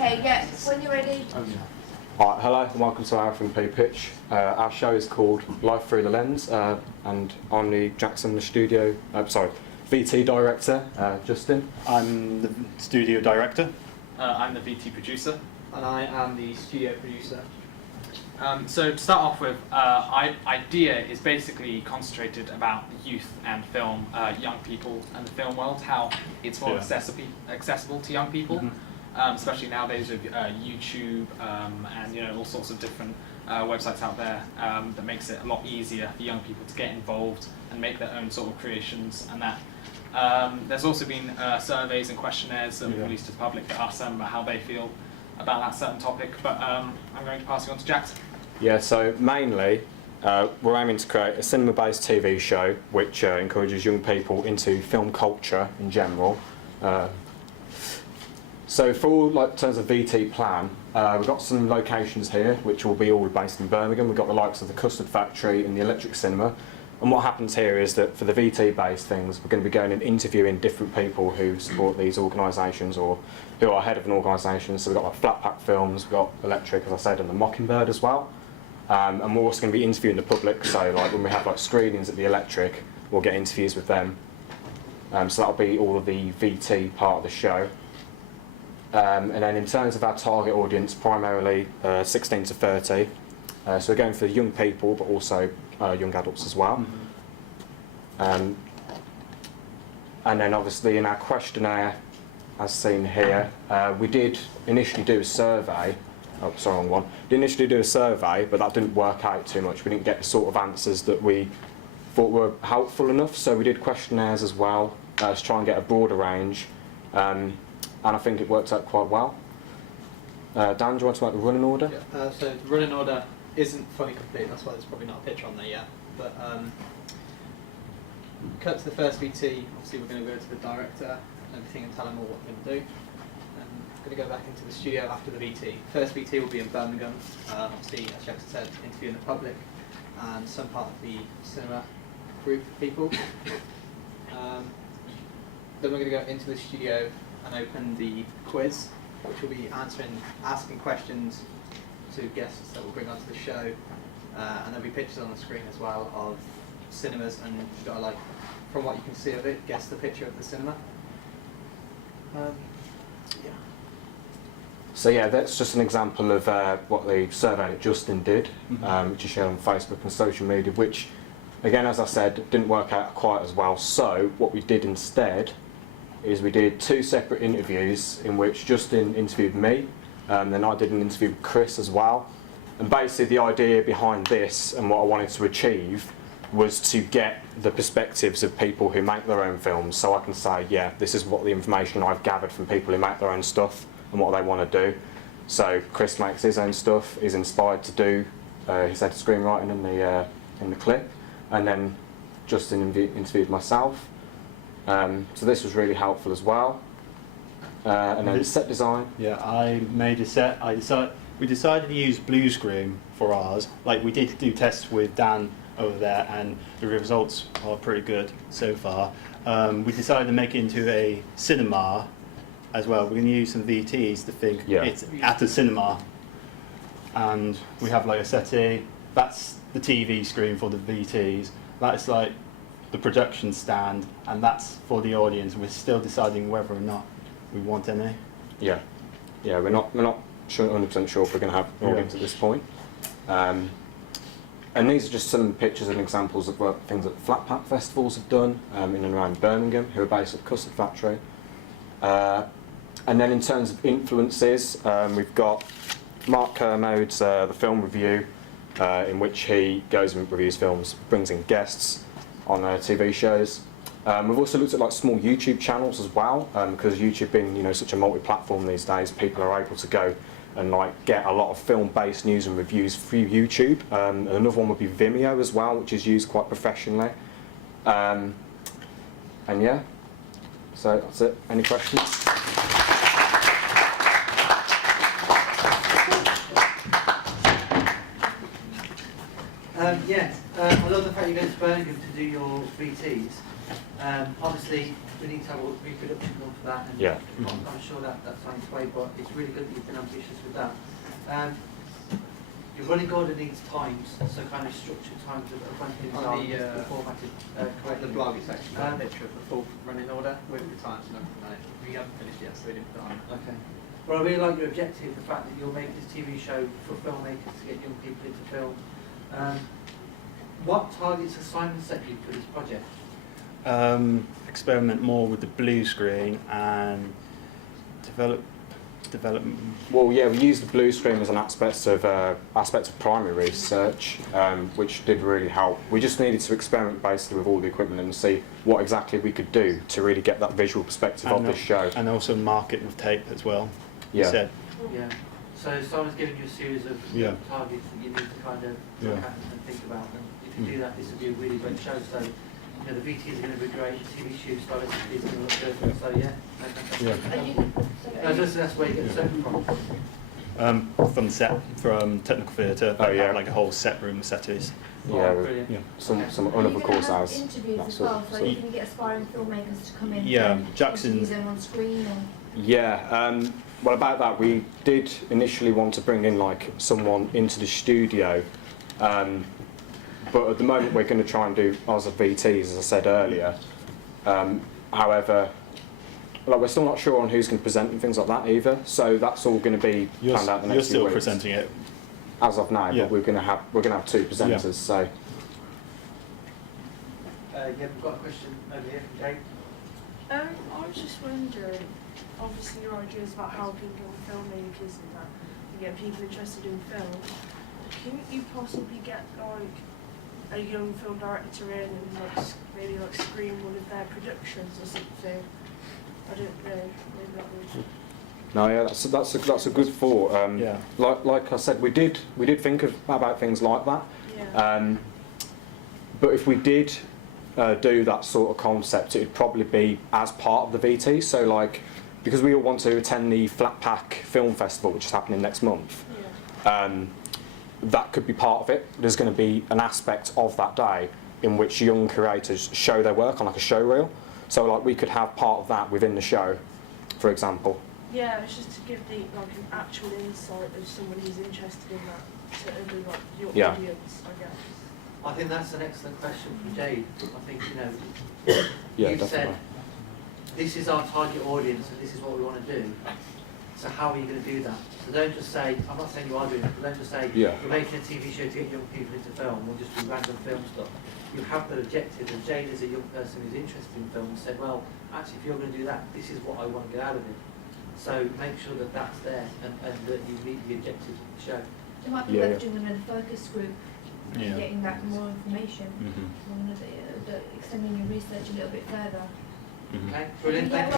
Okay, yeah, when you're ready. Alright, hello and welcome to our FMP pitch. Our show is called Life Through the Lens, and I'm the Jackson, the studio, VT director, Justin. I'm the studio director. I'm the VT producer. And I am the studio producer. So to start off with, idea is basically concentrated about youth and film, young people and the film world, how it's more accessible to young people, especially nowadays with YouTube and all sorts of different websites out there that makes it a lot easier for young people to get involved and make their own sort of creations and that. There's also been surveys and questionnaires that we've released to the public that ask them about how they feel about that certain topic, but I'm going to pass you on to Jackson. Yeah, so mainly we're aiming to create a cinema-based TV show which encourages young people into film culture in general. So for all terms of VT plan, we've got some locations here which will be all based in Birmingham. We've got the likes of the Custard Factory and the Electric Cinema. And what happens here is that for the VT-based things, we're going to be going and interviewing different people who support these organisations or who are head of an organisation. So we've got like Flat Pack Films, we've got Electric, as I said, and the Mockingbird as well. And we're also going to be interviewing the public. So like when we have like screenings at the Electric, we'll get interviews with them. So that'll be all of the VT part of the show. And then in terms of our target audience, primarily 16 to 30. So we're going for young people, but also young adults as well. And then obviously in our questionnaire, as seen here, we did initially do a survey. Oh, sorry, wrong one. Did initially do a survey, but that didn't work out too much. We didn't get the sort of answers that we thought were helpful enough. So we did questionnaires as well to try and get a broader range. And I think it worked out quite well. Dan, do you want to make the running order? Yeah. So the running order isn't fully complete, that's why there's probably not a picture on there yet. But cut to the first VT, obviously we're going to go to the director and everything and tell him all what we're going to do. I'm going to go back into the studio after the VT. First VT will be in Birmingham, obviously as Jackson said, interviewing the public and some part of the cinema group of people. Then we're going to go into the studio and open the quiz, which will be asking questions to guests that we'll bring onto the show, and there'll be pictures on the screen as well of cinemas, and you've got to, like, from what you can see of it, guess the picture of the cinema. Yeah. So yeah, that's just an example of what the survey that Justin did, which is shared on Facebook and social media, which, again, as I said, didn't work out quite as well. So what we did instead is we did 2 separate interviews in which Justin interviewed me, then I did an interview with Chris as well. And basically the idea behind this and what I wanted to achieve was to get the perspectives of people who make their own films, so I can say, yeah, this is what the information I've gathered from people who make their own stuff and what they want to do. So Chris makes his own stuff, he's inspired to do his head of screenwriting in the clip, and then Justin interviewed myself. So this was really helpful as well. And then set design. Yeah, I made a set. We decided to use blue screen for ours. Like, we did do tests with Dan over there, and the results are pretty good so far. We decided to make it into a cinema as well. We're going to use some VTs to think it's at a cinema. And we have like a settee. That's the TV screen for the VTs. That's like the production stand, and that's for the audience. We're still deciding whether or not we want any. Yeah, we're not 100% sure if we're going to have an audience at this point. And these are just some pictures and examples of things that Flat Pack festivals have done in and around Birmingham, who are based at Custard Factory. And then in terms of influences, we've got Mark Kermode's The Film Review, in which he goes and reviews films, brings in guests on TV shows. We've also looked at like small YouTube channels as well, because YouTube being such a multi-platform these days, people are able to go and like get a lot of film-based news and reviews through YouTube. And another one would be Vimeo as well, which is used quite professionally. And yeah, so that's it. Any questions? I love the fact you're going to Birmingham to do your VTs. Obviously, we need to have a reproduction done for that, and Yeah. I'm sure that that's on its way, but it's really good that you've been ambitious with that. Your running order needs times, so kind of structured times of when things On are the, formatted the correctly. blog is actually got a picture of the full running order with the times and everything on it. We haven't finished yet, so we didn't put it on. Okay. Well, I really like your objective, the fact that you'll make this TV show for filmmakers to get young people into film. What targets Simon set you for this project? Experiment more with the blue screen and develop. Well, yeah, we used the blue screen as an aspect of primary research, which did really help. We just needed to experiment basically with all the equipment and see what exactly we could do to really get that visual perspective of this show. And also market with tape as well. Yeah. You said. Yeah. So Simon's given you a series of targets that you need to kind of look at and think about. And if you do that, this would be a really great show. So, you know, the VTs are going to be great. The TV shoot stylistically is going to look good. So yeah. That's where you get the second from. From the set, from technical theatre. Oh, yeah. Like a whole set room set is. Yeah, Brilliant. some Are other you course gonna have hours. interviews that as sort well, of- so you can get aspiring filmmakers to come in Yeah, and Jackson- interview them on screen or... Yeah, well about that, we did initially want to bring in like someone into the studio, but at the moment we're going to try and do ours of VTs, as I said earlier. However, like we're still not sure on who's going to present and things like that either, so that's all going to be found out in the You're next few still weeks. presenting it. As of now, Yeah. but we're going to have two presenters. Yeah. So Yeah, we've got a question over here from Jake. I was just wondering, obviously your ideas about helping young filmmakers and that, and get people interested in film, couldn't you possibly get like a young film director in and like maybe like screen one of their productions or something? I don't know, maybe that would... no, yeah, that's a good thought. Yeah. Like I said, we did think about things like that. Yeah. But if we did do that sort of concept, it'd probably be as part of the VT. So like, because we all want to attend the Flat Pack Film Festival, which is happening next month, that could be part of it. There's going to be an aspect of that day in which young curators show their work on like a show reel. So like we could have part of that within the show, for example. Yeah, it's just to give the like an actual insight of someone who's interested in that to other like your Yeah. audience, I guess. I think that's an excellent question from Jade. I think, you know, Yeah, you've said, definitely. this is our target audience and this is what we want to do. So how are you going to do that? So don't just say, I'm not saying you are doing it, but don't just say, Yeah. we're making a TV show to get young people into film, we'll just do random film stuff. You have got objectives, and Jade is a young person who's interested in film, said, well, actually if you're going to do that, this is what I want to get out of it. So make sure that that's there and that you meet the objectives of the show. There might be Yeah, worth doing another focus group Yeah. and getting back more information, Mhm. extending your research a little bit further. Mhm. Okay, brilliant. Thank you.